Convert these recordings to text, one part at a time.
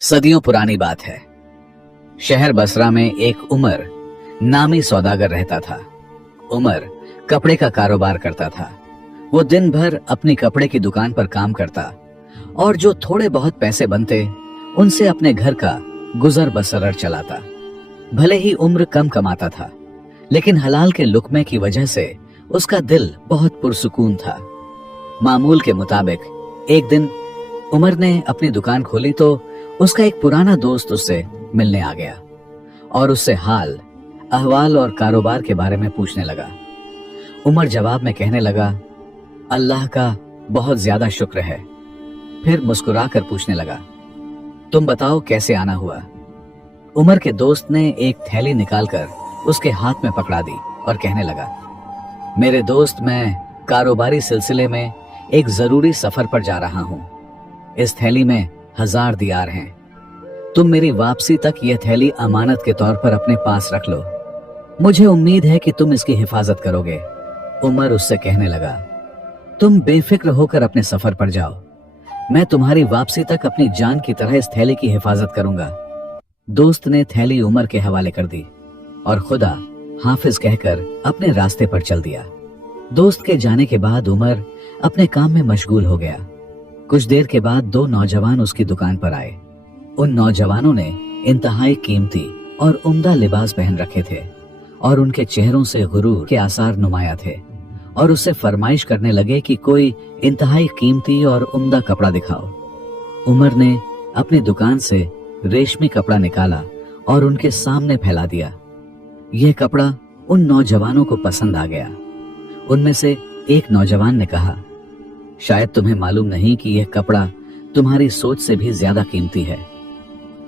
सदियों पुरानी बात है। शहर बसरा में एक उमर नामी सौदागर रहता था। उमर कपड़े का कारोबार करता था। वो दिन भर अपनी कपड़े की दुकान पर काम करता और जो थोड़े बहुत पैसे बनते उनसे अपने घर का गुजर बसर चलाता। भले ही उम्र कम कमाता था, लेकिन हलाल के लुक्मे की वजह से उसका दिल बहुत पुरसुकून था। मामूल के मुताबिक एक दिन उमर ने अपनी दुकान खोली तो उसका एक पुराना दोस्त उससे मिलने आ गया और उससे हाल अहवाल और कारोबार के बारे में पूछने लगा। उमर जवाब में कहने लगा, अल्लाह का बहुत ज्यादा शुक्र है। फिर मुस्कुराकर पूछने लगा, तुम बताओ कैसे आना हुआ। उमर के दोस्त ने एक थैली निकालकर उसके हाथ में पकड़ा दी और कहने लगा, मेरे दोस्त, मैं कारोबारी सिलसिले में एक जरूरी सफर पर जा रहा हूं। इस थैली में 1000 दिनार हैं। तुम मेरी वापसी तक यह थैली अमानत के तौर पर अपने पास रख लो। मुझे उम्मीद है कि तुम इसकी हिफाजत करोगे। उमर उससे कहने लगा, तुम बेफिक्र होकर अपने सफर पर जाओ। मैं तुम्हारी वापसी तक अपनी जान की तरह इस थैली की हिफाजत करूंगा। दोस्त ने थैली उमर के हवाले कर दी और खुदा हाफिज कहकर अपने रास्ते पर चल दिया। दोस्त के जाने के बाद उमर अपने काम में मशगूल हो गया। कुछ देर के बाद 2 नौजवान उसकी दुकान पर आए। उन नौजवानों ने इंतहाई कीमती और उम्दा लिबास पहन रखे थे और उनके चेहरों से गुरूर के आसार नुमाया थे और उससे फरमाइश करने लगे कि कोई इंतहाई कीमती और उम्दा कपड़ा दिखाओ। उमर ने अपनी दुकान से रेशमी कपड़ा निकाला और उनके सामने फैला दिया। यह कपड़ा उन नौजवानों को पसंद आ गया। उनमें से एक नौजवान ने कहा, शायद तुम्हें मालूम नहीं कि यह कपड़ा तुम्हारी सोच से भी ज्यादा कीमती है।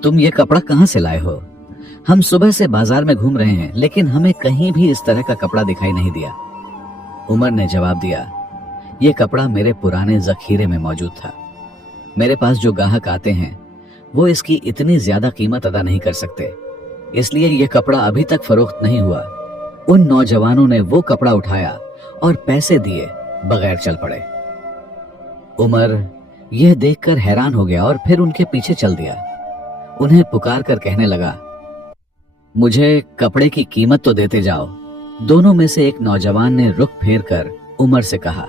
तुम ये कपड़ा कहां से लाए हो? हम सुबह से बाजार में घूम रहे हैं, लेकिन हमें कहीं भी इस तरह का कपड़ा दिखाई नहीं दिया। उमर ने जवाब दिया, यह कपड़ा मेरे पुराने जखीरे में मौजूद था। मेरे पास जो ग्राहक आते हैं वो इसकी इतनी ज्यादा कीमत अदा नहीं कर सकते, इसलिए यह कपड़ा अभी तक फरोख्त नहीं हुआ। उन नौजवानों ने वो कपड़ा उठाया और पैसे दिए बगैर चल पड़े। उमर यह देखकर हैरान हो गया और फिर उनके पीछे चल दिया। उन्हें पुकार कर कहने लगा, मुझे कपड़े की कीमत तो देते जाओ। दोनों में से एक नौजवान ने रुख फेर कर उमर से कहा,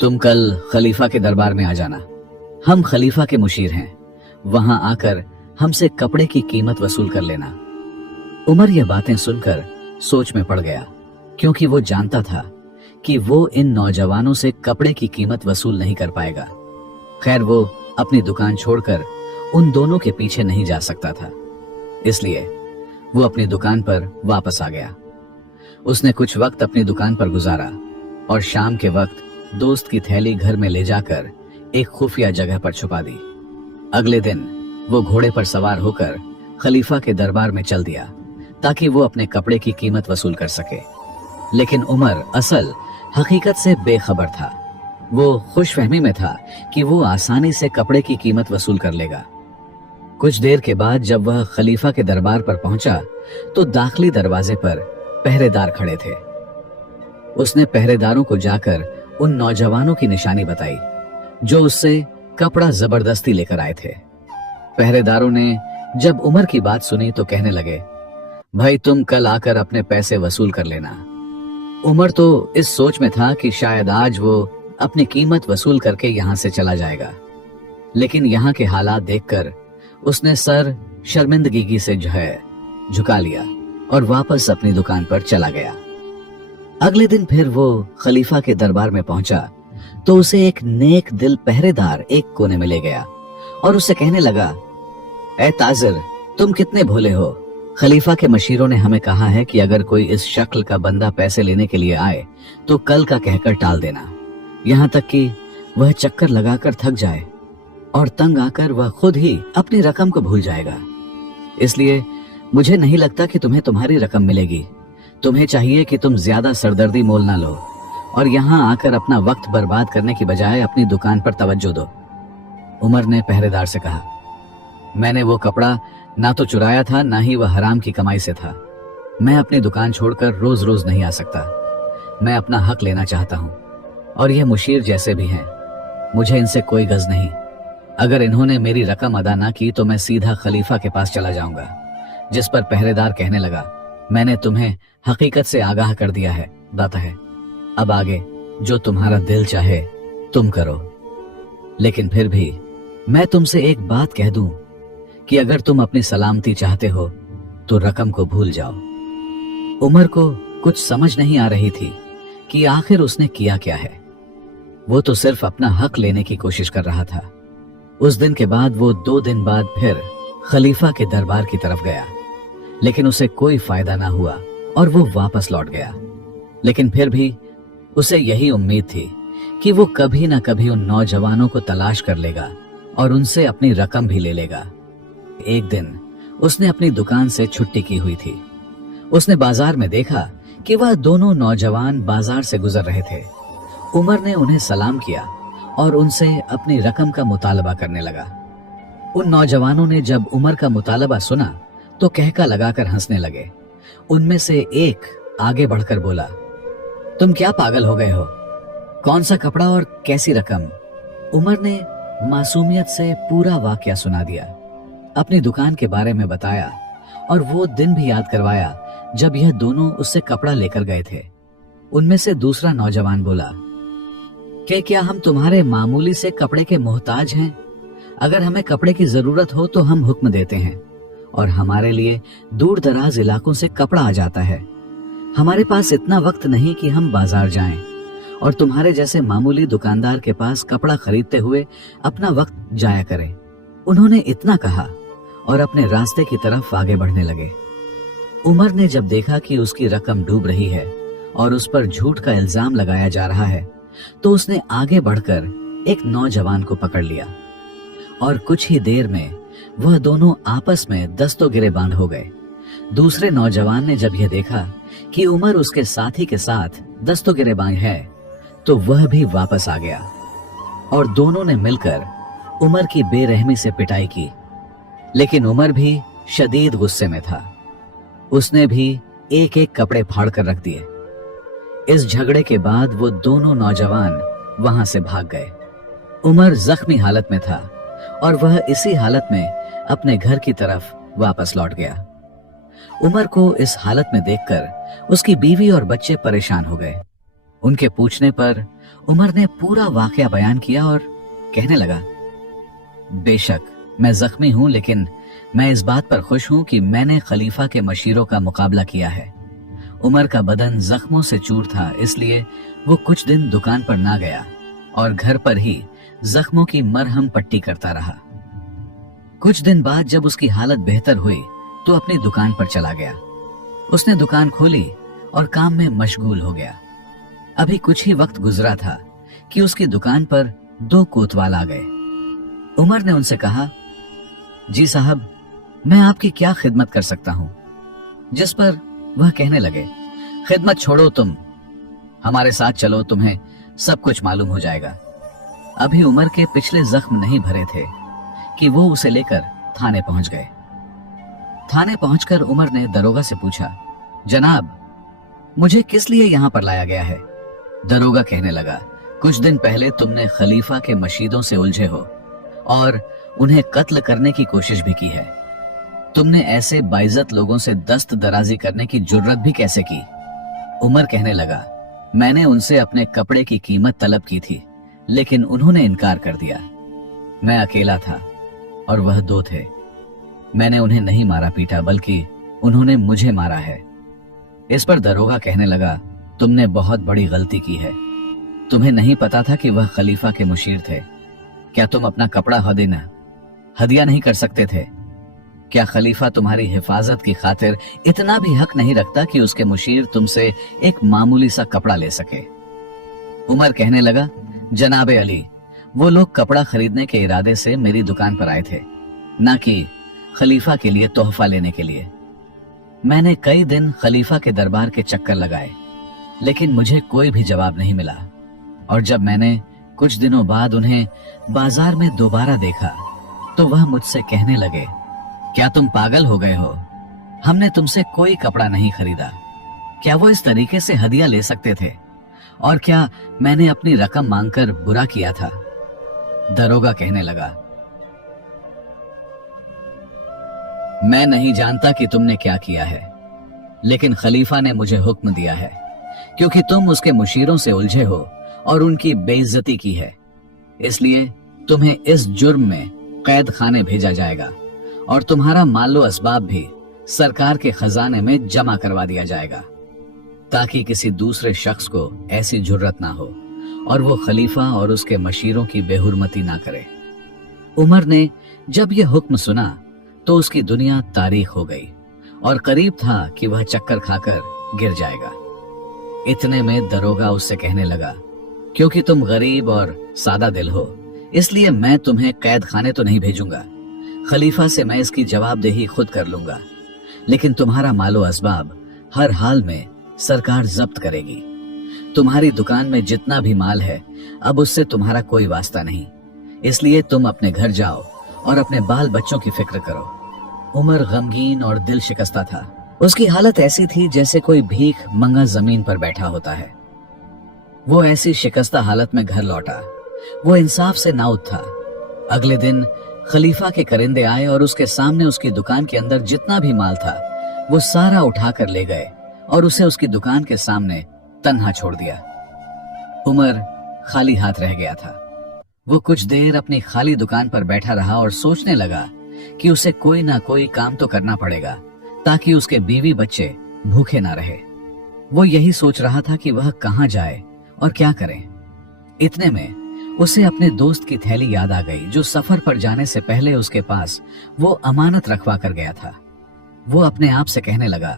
तुम कल खलीफा के दरबार में आ जाना। हम खलीफा के मुशीर हैं, वहां आकर हमसे कपड़े की कीमत वसूल कर लेना। उमर यह बातें सुनकर सोच में पड़ गया, क्योंकि वो जानता था कि वो इन नौजवानों से कपड़े की कीमत वसूल नहीं कर पाएगा। खैर, वो अपनी दुकान छोड़कर उन दोनों के पीछे नहीं जा सकता था, इसलिए वो अपनी दुकान पर वापस आ गया। उसने कुछ वक्त अपनी दुकान पर गुजारा और शाम के वक्त दोस्त की थैली घर में ले जाकर एक खुफिया जगह पर छुपा दी। अगले दिन वो घोड़े पर सवार होकर खलीफा के दरबार में चल दिया ताकि वो अपने कपड़े की कीमत वसूल कर सके। लेकिन उमर असल हकीकत से बेखबर था। वो खुशफहमी में था कि वो आसानी से कपड़े की कीमत वसूल कर लेगा। कुछ देर के बाद जब वह खलीफा के दरबार पर पहुंचा तो दाखिली दरवाजे पर पहरेदार खड़े थे। उसने पहरेदारों को जाकर उन नौजवानों की निशानी बताई जो उससे कपड़ा जबरदस्ती लेकर आए थे। पहरेदारों ने जब उमर की बात सुनी तो कहने लगे, भाई, तुम कल आकर अपने पैसे वसूल कर लेना। उमर तो इस सोच में था कि शायद आज वो अपनी कीमत वसूल करके यहां से चला जाएगा, लेकिन यहां के हालात देखकर उसने सर शर्मिंदगी से झुका लिया और वापस अपनी दुकान पर चला गया। अगले दिन फिर वो खलीफा के दरबार में पहुंचा तो उसे एक नेक दिल पहरेदार एक कोने में ले गया और उससे कहने लगा, ऐ ताजिर, तुम कितने भोले हो। खलीफा के मशीरों ने हमें कहा है कि अगर कोई इस शक्ल का बंदा पैसे लेने के लिए आए तो कल का कहकर टाल देना, यहां तक कि वह चक्कर लगाकर थक जाए और तंग आकर वह खुद ही अपनी रकम को भूल जाएगा। इसलिए मुझे नहीं लगता कि तुम्हें तुम्हारी रकम मिलेगी। तुम्हें चाहिए कि तुम ज्यादा सरदर्दी मोल ना लो और यहां आकर अपना वक्त बर्बाद करने की बजाय अपनी दुकान पर तवज्जो दो। उमर ने पहरेदार से कहा, मैंने वो कपड़ा ना तो चुराया था, ना ही वह हराम की कमाई से था। मैं अपनी दुकान छोड़कर रोज रोज नहीं आ सकता। मैं अपना हक लेना चाहता हूं और यह मुशीर जैसे भी हैं, मुझे इनसे कोई गज नहीं। अगर इन्होंने मेरी रकम अदा ना की तो मैं सीधा खलीफा के पास चला जाऊंगा। जिस पर पहरेदार कहने लगा, मैंने तुम्हें हकीकत से आगाह कर दिया है, बात है, अब आगे जो तुम्हारा दिल चाहे तुम करो। लेकिन फिर भी मैं तुमसे एक बात कह दूं कि अगर तुम अपनी सलामती चाहते हो तो रकम को भूल जाओ। उमर को कुछ समझ नहीं आ रही थी कि आखिर उसने किया क्या है। वो तो सिर्फ अपना हक लेने की कोशिश कर रहा था। उस दिन के बाद वो 2 दिन बाद फिर खलीफा के दरबार की तरफ गया, लेकिन उसे कोई फायदा ना हुआ और वो वापस लौट गया। लेकिन फिर भी उसे यही उम्मीद थी कि वो कभी ना कभी उन नौजवानों को तलाश कर लेगा और उनसे अपनी रकम भी ले लेगा। एक दिन उसने अपनी दुकान से छुट्टी की हुई थी। उसने बाजार में देखा कि वह दोनों नौजवान बाजार से गुजर रहे थे। उमर ने उन्हें सलाम किया और उनसे अपनी रकम का मुतालबा करने लगा। उन नौजवानों ने जब उमर का मुतालबा सुना तो कहका लगाकर हंसने लगे। उनमें से एक आगे बढ़कर बोला, तुम क्या पागल हो गए हो? कौन सा कपड़ा और कैसी रकम? उमर ने मासूमियत से पूरा वाकया सुना दिया, अपनी दुकान के बारे में बताया और वो दिन भी याद करवाया जब यह दोनों उससे कपड़ा लेकर गए थे। उनमें से दूसरा नौजवान बोला कि क्या हम तुम्हारे मामूली से कपड़े के मोहताज हैं? अगर हमें कपड़े की जरूरत हो तो हम हुक्म देते हैं और हमारे लिए दूर दराज इलाकों से कपड़ा आ जाता है। हमारे पास इतना वक्त नहीं कि हम बाजार जाएं और तुम्हारे जैसे मामूली दुकानदार के पास कपड़ा खरीदते हुए अपना वक्त जाया करें। उन्होंने इतना कहा और अपने रास्ते की तरफ आगे बढ़ने लगे। उमर ने जब देखा कि उसकी रकम डूब रही है और उस पर झूठ का इल्जाम लगाया जा रहा है तो उसने आगे बढ़कर एक नौजवान को पकड़ लिया और कुछ ही देर में वह दोनों आपस में दस्तोगिरेबान हो गए। दूसरे नौजवान ने जब यह देखा कि उमर उसके साथी के साथ दस्तोगिरेबान है तो वह भी वापस आ गया और दोनों ने मिलकर उमर की बेरहमी से पिटाई की। लेकिन उमर भी शदीद गुस्से में था। उसने भी एक एक कपड़े फाड़ कर रख दिए। इस झगड़े के बाद वो दोनों नौजवान वहां से भाग गए। उमर जख्मी हालत में था और वह इसी हालत में अपने घर की तरफ वापस लौट गया। उमर को इस हालत में देखकर उसकी बीवी और बच्चे परेशान हो गए। उनके पूछने पर उमर ने पूरा वाकया बयान किया और कहने लगा, बेशक मैं जख्मी हूं, लेकिन मैं इस बात पर खुश हूं कि मैंने खलीफा के मशीरों का मुकाबला किया है। उमर का बदन जख्मों से चूर था, इसलिए वो कुछ दिन दुकान पर ना गया और घर पर ही जख्मों की मरहम पट्टी करता रहा। कुछ दिन बाद जब उसकी हालत बेहतर हुई तो अपनी दुकान पर चला गया। उसने दुकान खोली और काम में मशगूल हो गया। अभी कुछ ही वक्त गुजरा था कि उसकी दुकान पर 2 कोतवाल आ गए। उमर ने उनसे कहा, जी साहब, मैं आपकी क्या खिदमत कर सकता हूं? जिस पर वह कहने लगे, खिदमत छोड़ो, तुम हमारे साथ चलो, तुम्हें सब कुछ मालूम हो जाएगा। अभी उमर के पिछले जख्म नहीं भरे थे कि वो उसे लेकर थाने पहुंच गए। थाने पहुंचकर उमर ने दरोगा से पूछा, जनाब, मुझे किस लिए यहां पर लाया गया है? दरोगा कहने लगा, कुछ दिन पहले तुमने खलीफा के मशीदों से उलझे हो और उन्हें कत्ल करने की कोशिश भी की है। तुमने ऐसे बाइज्जत लोगों से दस्त दराजी करने की जुर्रत भी कैसे की? उमर कहने लगा, मैंने उनसे अपने कपड़े की कीमत तलब की थी, लेकिन उन्होंने इनकार कर दिया। मैं अकेला था और वह 2 थे। मैंने उन्हें नहीं मारा पीटा, बल्कि उन्होंने मुझे मारा है। इस पर दरोगा कहने लगा, तुमने बहुत बड़ी गलती की है। तुम्हें नहीं पता था कि वह खलीफा के मुशीर थे। क्या तुम अपना कपड़ा हदिया नहीं कर सकते थे? क्या खलीफा तुम्हारी हिफाजत की खातिर इतना भी हक नहीं रखता कि उसके मुशीर तुमसे एक मामूली सा कपड़ा ले सके? उमर कहने लगा, जनाबे अली, वो लोग कपड़ा खरीदने के इरादे से मेरी दुकान पर आए थे, ना कि खलीफा के लिए तोहफा लेने के लिए। मैंने कई दिन खलीफा के दरबार के चक्कर लगाए, लेकिन मुझे कोई भी जवाब नहीं मिला। और जब मैंने कुछ दिनों बाद उन्हें बाजार में दोबारा देखा तो वह मुझसे कहने लगे, क्या तुम पागल हो गए हो? हमने तुमसे कोई कपड़ा नहीं खरीदा। क्या वो इस तरीके से हदिया ले सकते थे? और क्या मैंने अपनी रकम मांगकर बुरा किया था? दरोगा कहने लगा, मैं नहीं जानता कि तुमने क्या किया है, लेकिन खलीफा ने मुझे हुक्म दिया है, क्योंकि तुम उसके मुशीरों से उलझे हो और उनकी बेइज्जती की है, इसलिए तुम्हें इस जुर्म में कैद खाने भेजा जाएगा और तुम्हारा मालो असबाब भी सरकार के खजाने में जमा करवा दिया जाएगा, ताकि किसी दूसरे शख्स को ऐसी जुर्रत ना हो और वो खलीफा और उसके मशीरों की बेहुरमती ना करे। उमर ने जब ये हुक्म सुना तो उसकी दुनिया तारीख हो गई और करीब था कि वह चक्कर खाकर गिर जाएगा। इतने में दरोगा उससे कहने लगा, क्योंकि तुम गरीब और सादा दिल हो, इसलिए मैं तुम्हें कैद खाने तो नहीं भेजूंगा। खलीफा से मैं इसकी जवाबदेही खुद कर लूंगा, लेकिन तुम्हारा मालो असबाब हर हाल में सरकार जब्त करेगी। तुम्हारी दुकान में जितना भी माल है अब उससे तुम्हारा कोई वास्ता नहीं, इसलिए तुम अपने घर जाओ और अपने बाल बच्चों की फिक्र करो। उमर गमगीन और दिल शिकस्ता था। उसकी हालत ऐसी थी जैसे कोई भीख मंगा जमीन पर बैठा होता है। वो ऐसी शिकस्ता हालत में घर लौटा। वो इंसाफ से नाउद था। अगले दिन खलीफा के करिंदे आए और उसके सामने उसकी दुकान के अंदर जितना भी माल था वो सारा उठाकर ले गए और उसे उसकी दुकान के सामने तन्हा छोड़ दिया। उमर खाली हाथ रह गया था। वो कुछ देर अपनी खाली दुकान पर बैठा रहा और सोचने लगा कि उसे कोई ना कोई काम तो करना पड़ेगा ताकि उसके बीवी बच्चे भूखे ना रहे। वो यही सोच रहा था कि वह कहां जाए और क्या करे। इतने में उसे अपने दोस्त की थैली याद आ गई, जो सफर पर जाने से पहले उसके पास वो अमानत रखवा कर गया था। वो अपने आप से कहने लगा,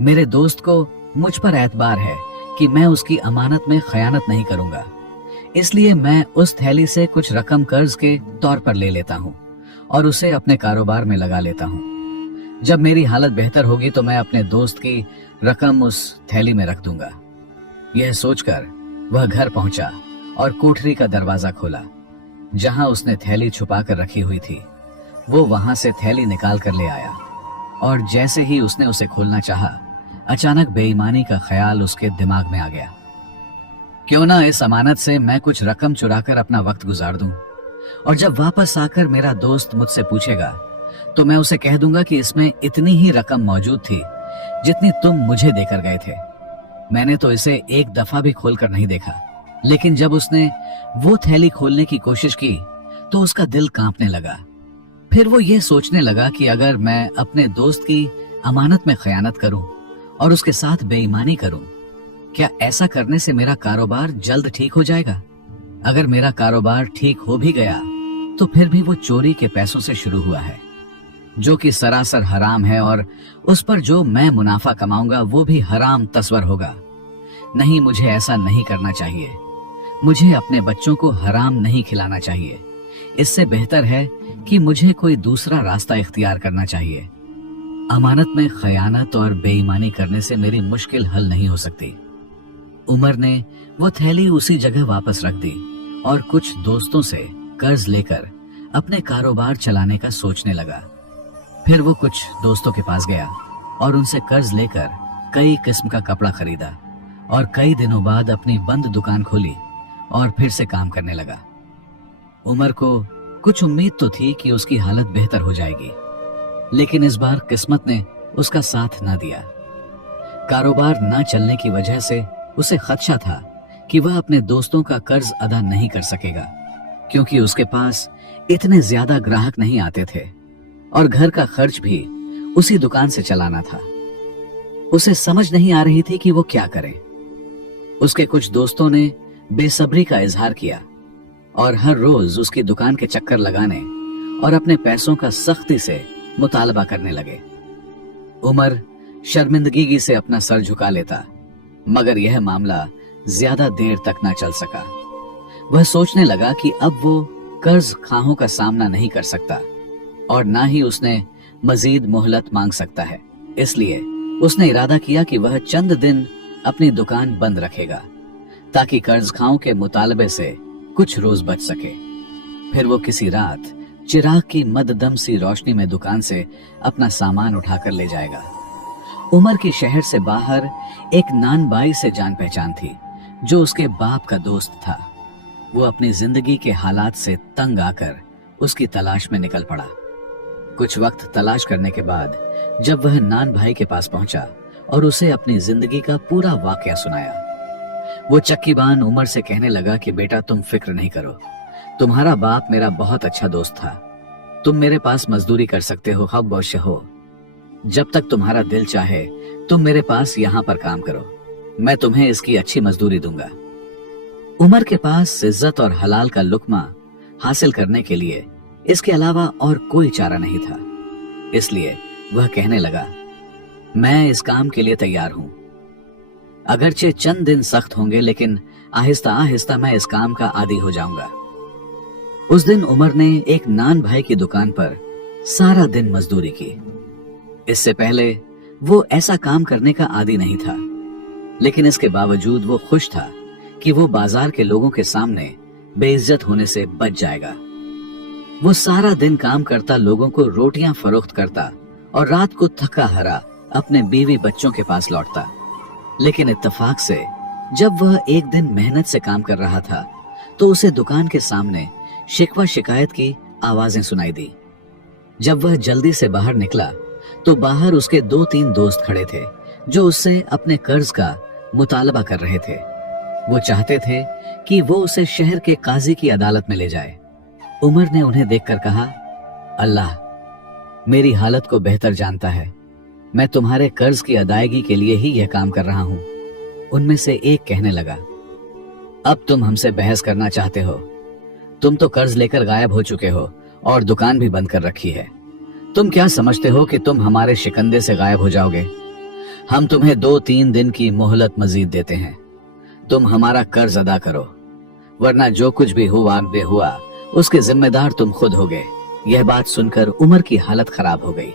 मेरे दोस्त को मुझ पर एतबार है कि मैं उसकी अमानत में खयानत नहीं करूंगा, इसलिए मैं उस थैली से कुछ रकम कर्ज के तौर पर ले लेता हूं और उसे अपने कारोबार में लगा लेता हूं। जब मेरी हालत बेहतर होगी तो मैं अपने दोस्त की रकम उस थैली में रख दूंगा। यह सोचकर वह घर पहुंचा और कोठरी का दरवाजा खोला जहां उसने थैली छुपा कर रखी हुई थी। वो वहां से थैली निकाल कर ले आया और जैसे ही उसने उसे खोलना चाहा, अचानक बेईमानी का ख्याल उसके दिमाग में आ गया। क्यों ना इस अमानत से मैं कुछ रकम चुराकर अपना वक्त गुजार दूं, और जब वापस आकर मेरा दोस्त मुझसे पूछेगा तो मैं उसे कह दूंगा कि इसमें इतनी ही रकम मौजूद थी जितनी तुम मुझे देकर गए थे। मैंने तो इसे एक दफा भी खोलकर नहीं देखा, लेकिन जब उसने वो थैली खोलने की कोशिश की तो उसका दिल कांपने लगा। फिर वो ये सोचने लगा कि अगर मैं अपने दोस्त की अमानत में खयानत करूं और उसके साथ बेईमानी करूं, क्या ऐसा करने से मेरा कारोबार जल्द ठीक हो जाएगा? अगर मेरा कारोबार ठीक हो भी गया तो फिर भी वो चोरी के पैसों से शुरू हुआ है, जो कि सरासर हराम है, और उस पर जो मैं मुनाफा कमाऊंगा वो भी हराम तस्वर होगा। नहीं, मुझे ऐसा नहीं करना चाहिए। मुझे अपने बच्चों को हराम नहीं खिलाना चाहिए। इससे बेहतर है कि मुझे कोई दूसरा रास्ता इख्तियार करना चाहिए। अमानत में खयानत और बेईमानी करने से मेरी मुश्किल हल नहीं हो सकती। उमर ने वो थैली उसी जगह वापस रख दी और कुछ दोस्तों से कर्ज लेकर अपने कारोबार चलाने का सोचने लगा। फिर वो कुछ दोस्तों के पास गया और उनसे कर्ज लेकर कई किस्म का कपड़ा खरीदा और कई दिनों बाद अपनी बंद दुकान खोली और फिर से काम करने लगा। उमर को कुछ उम्मीद तो थी कि उसकी हालत बेहतर हो जाएगी, लेकिन इस बार किस्मत ने उसका साथ न दिया। कारोबार न चलने की वजह से उसे खदशा था कि वह अपने दोस्तों का कर्ज अदा नहीं कर सकेगा, क्योंकि उसके पास इतने ज्यादा ग्राहक नहीं आते थे और घर का खर्च भी उसी दुकान से चलाना था। उसे समझ नहीं आ रही थी कि वो क्या करे। उसके कुछ दोस्तों ने बेसब्री का इजहार किया और हर रोज उसकी दुकान के चक्कर लगाने और अपने पैसों का सख्ती से मुतालबा करने लगे। उमर शर्मिंदगी से अपना सर झुका लेता, मगर यह मामला ज्यादा देर तक न चल सका। वह सोचने लगा कि अब वो कर्ज खाहों का सामना नहीं कर सकता और ना ही उसने मजीद मोहलत मांग सकता है। इसलिए उसने इरादा किया कि वह चंद दिन अपनी दुकान बंद रखेगा ताकि कर्ज खाओं के मुतालबे से कुछ रोज बच सके। फिर वो किसी रात चिराग की मददम सी रोशनी में दुकान से अपना सामान उठाकर ले जाएगा। उमर की शहर से बाहर एक नानबाई से जान पहचान थी, जो उसके बाप का दोस्त था। वो अपनी जिंदगी के हालात से तंग आकर उसकी तलाश में निकल पड़ा। कुछ वक्त तलाश करने के बाद जब वह नान भाई के पास पहुंचा और उसे अपनी जिंदगी का पूरा वाकया सुनाया, वो चक्कीबान उमर से कहने लगा कि बेटा तुम फिक्र नहीं करो, तुम्हारा बाप मेरा बहुत अच्छा दोस्त था, तुम मेरे पास मजदूरी कर सकते हो, हब व शहो, जब तक तुम्हारा दिल चाहे तुम मेरे पास यहाँ पर काम करो, मैं तुम्हें इसकी अच्छी मजदूरी दूंगा। उमर के पास इज्जत और हलाल का लुक्मा हासिल करने के लिए इसके अलावा और कोई चारा नहीं था, इसलिए वह कहने लगा, मैं इस काम के लिए तैयार हूं। अगरचे चंद दिन सख्त होंगे, लेकिन आहिस्ता आहिस्ता मैं इस काम का आदी हो जाऊंगा। उस दिन उमर ने एक नान भाई की दुकान पर सारा दिन मजदूरी की। इससे पहले वो ऐसा काम करने का आदी नहीं था, लेकिन इसके बावजूद वो खुश था कि वो बाजार के लोगों के सामने बेइज्जत होने से बच जाएगा। वो सारा दिन काम करता, लोगों को रोटियां फरोख्त करता और रात को थका हारा अपने बीवी बच्चों के पास लौटता। लेकिन इत्तेफाक से जब वह एक दिन मेहनत से काम कर रहा था तो उसे दुकान के सामने शिकवा शिकायत की आवाजें सुनाई दी। जब वह जल्दी से बाहर निकला तो बाहर उसके 2-3 दोस्त खड़े थे जो उससे अपने कर्ज का मुतालबा कर रहे थे। वो चाहते थे कि वो उसे शहर के काजी की अदालत में ले जाए। उमर ने उन्हें देखकर कहा, अल्लाह मेरी हालत को बेहतर जानता है, मैं तुम्हारे कर्ज की अदायगी के लिए ही यह काम कर रहा हूं। उनमें से एक कहने लगा, अब तुम हमसे बहस करना चाहते हो? तुम तो कर्ज लेकर गायब हो चुके हो और दुकान भी बंद कर रखी है। तुम क्या समझते हो कि तुम हमारे शिकंदे से गायब हो जाओगे? हम तुम्हें 2-3 दिन की मोहलत मजीद देते हैं, तुम हमारा कर्ज अदा करो, वरना जो कुछ भी हुआ बेहुआ उसके जिम्मेदार तुम खुद होगे। यह बात सुनकर उमर की हालत खराब हो गई,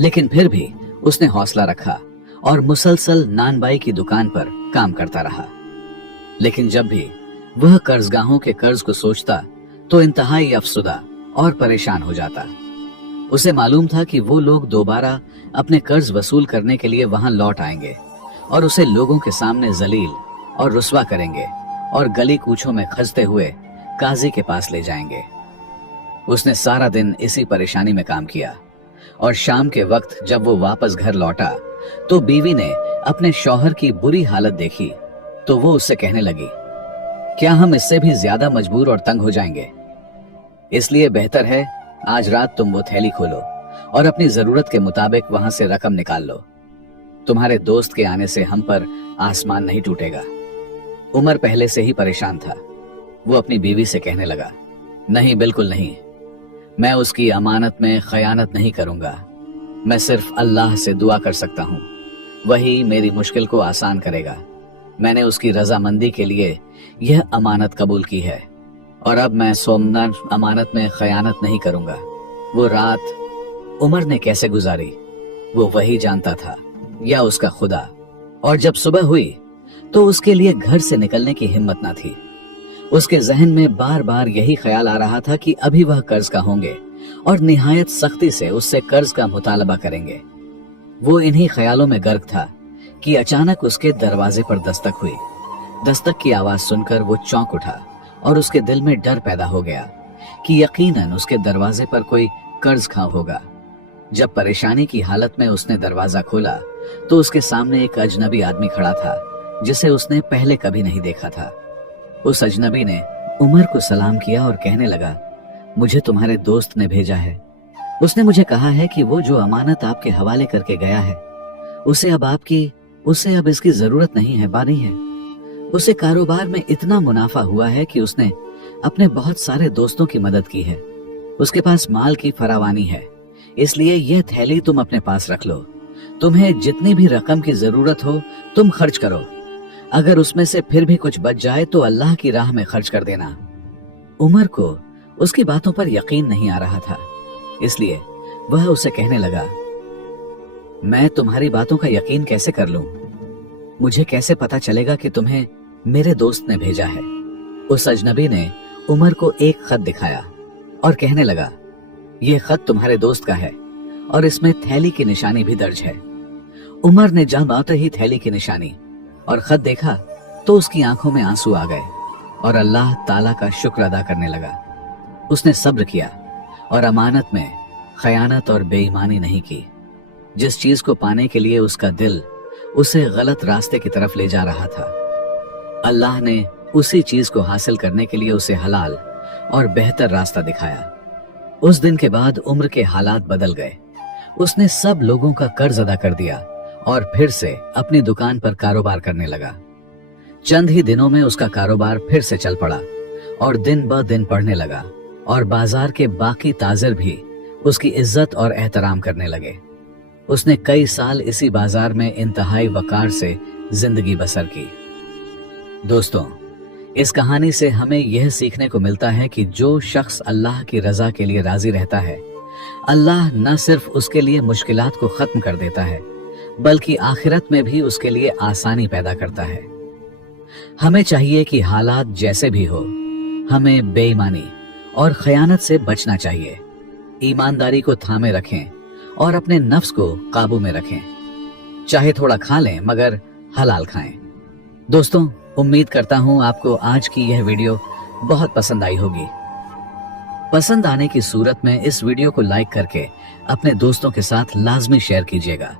लेकिन फिर भी उसने हौसला रखा और मुसलसल नानबाई की दुकान पर काम करता रहा। लेकिन जब भी वह कर्जगाहों के कर्ज को सोचता तो इंतहाई अफसुदा और परेशान हो जाता। उसे मालूम था कि वो लोग दोबारा अपने कर्ज वसूल करने के लिए वहां लौट आएंगे और उसे लोगों के सामने जलील और रुस्वा करेंगे और गली कूचों में खजते हुए काजी के पास ले जाएंगे। उसने सारा दिन इसी परेशानी में काम किया और शाम के वक्त जब वो वापस घर लौटा तो बीवी ने अपने शौहर की बुरी हालत देखी तो वो उससे कहने लगी, क्या हम इससे भी ज्यादा मजबूर और तंग हो जाएंगे? इसलिए बेहतर है आज रात तुम वो थैली खोलो और अपनी जरूरत के मुताबिक वहां से रकम निकाल लो। तुम्हारे दोस्त के आने से हम पर आसमान नहीं टूटेगा। उमर पहले से ही परेशान था। वो अपनी बीवी से कहने लगा, नहीं, बिल्कुल नहीं, मैं उसकी अमानत में खयानत नहीं करूंगा। मैं सिर्फ अल्लाह से दुआ कर सकता हूं, वही मेरी मुश्किल को आसान करेगा। मैंने उसकी रजामंदी के लिए यह अमानत कबूल की है और अब मैं सोमनाथ अमानत में खयानत नहीं करूंगा। वो रात उमर ने कैसे गुजारी वो वही जानता था या उसका खुदा। और जब सुबह हुई तो उसके लिए घर से निकलने की हिम्मत ना थी। उसके जहन में बार बार यही ख्याल आ रहा था कि अभी वह कर्ज का होंगे और निहायत सख्ती से उससे कर्ज का मुतालबा करेंगे। वो इन्हीं ख्यालों में गर्क था कि अचानक उसके दरवाजे पर दस्तक हुई। दस्तक की आवाज सुनकर वो चौंक उठा और उसके दिल में डर पैदा हो गया कि यकीनन उसके दरवाजे पर कोई कर्ज खा होगा। जब परेशानी की हालत में उसने दरवाजा खोला तो उसके सामने एक अजनबी आदमी खड़ा था जिसे उसने पहले कभी नहीं देखा था। उस अजनबी ने उमर को सलाम किया और कहने लगा, मुझे तुम्हारे दोस्त ने भेजा है। उसने मुझे कहा है कि वो जो अमानत आपके हवाले करके गया है उसे अब इसकी जरूरत नहीं है, बानी है। उसे कारोबार में इतना मुनाफा हुआ है कि उसने अपने बहुत सारे दोस्तों की मदद की है। उसके पास माल की फरावानी है, इसलिए यह थैली तुम अपने पास रख लो। तुम्हें जितनी भी रकम की जरूरत हो तुम खर्च करो। अगर उसमें से फिर भी कुछ बच जाए तो अल्लाह की राह में खर्च कर देना। उमर को उसकी बातों पर यकीन नहीं आ रहा था, इसलिए वह उसे कहने लगा, मैं तुम्हारी बातों का यकीन कैसे कर लूं? मुझे कैसे पता चलेगा कि तुम्हें मेरे दोस्त ने भेजा है? उस अजनबी ने उमर को एक खत दिखाया और कहने लगा, यह खत तुम्हारे दोस्त का है और इसमें थैली की निशानी भी दर्ज है। उमर ने जब आते ही थैली की निशानी और खत देखा तो उसकी आंखों में आंसू आ गए और अल्लाह ताला का शुक्र अदा करने लगा। उसने सब्र किया और अमानत में खयानत और बेईमानी नहीं की। जिस चीज को पाने के लिए उसका दिल उसे गलत रास्ते की तरफ ले जा रहा था, अल्लाह ने उसी चीज को हासिल करने के लिए उसे हलाल और बेहतर रास्ता दिखाया। उस दिन के बाद उम्र के हालात बदल गए। उसने सब लोगों का कर्ज अदा कर दिया और फिर से अपनी दुकान पर कारोबार करने लगा। चंद ही दिनों में उसका कारोबार फिर से चल पड़ा और दिन ब दिन बढ़ने लगा और बाजार के बाकी ताजिर भी उसकी इज्जत और एहतराम करने लगे। उसने कई साल इसी बाजार में इंतहाई वकार से जिंदगी बसर की। दोस्तों, इस कहानी से हमें यह सीखने को मिलता है कि जो शख्स अल्लाह की रजा के लिए राजी रहता है, अल्लाह न सिर्फ उसके लिए मुश्किलात को खत्म कर देता है, बल्कि आखिरत में भी उसके लिए आसानी पैदा करता है। हमें चाहिए कि हालात जैसे भी हो, हमें बेईमानी और खयानत से बचना चाहिए। ईमानदारी को थामे रखें और अपने नफ्स को काबू में रखें। चाहे थोड़ा खा लें, मगर हलाल खाएं। दोस्तों, उम्मीद करता हूं आपको आज की यह वीडियो बहुत पसंद आई होगी। पसंद आने की सूरत में इस वीडियो को लाइक करके अपने दोस्तों के साथ लाजमी शेयर कीजिएगा।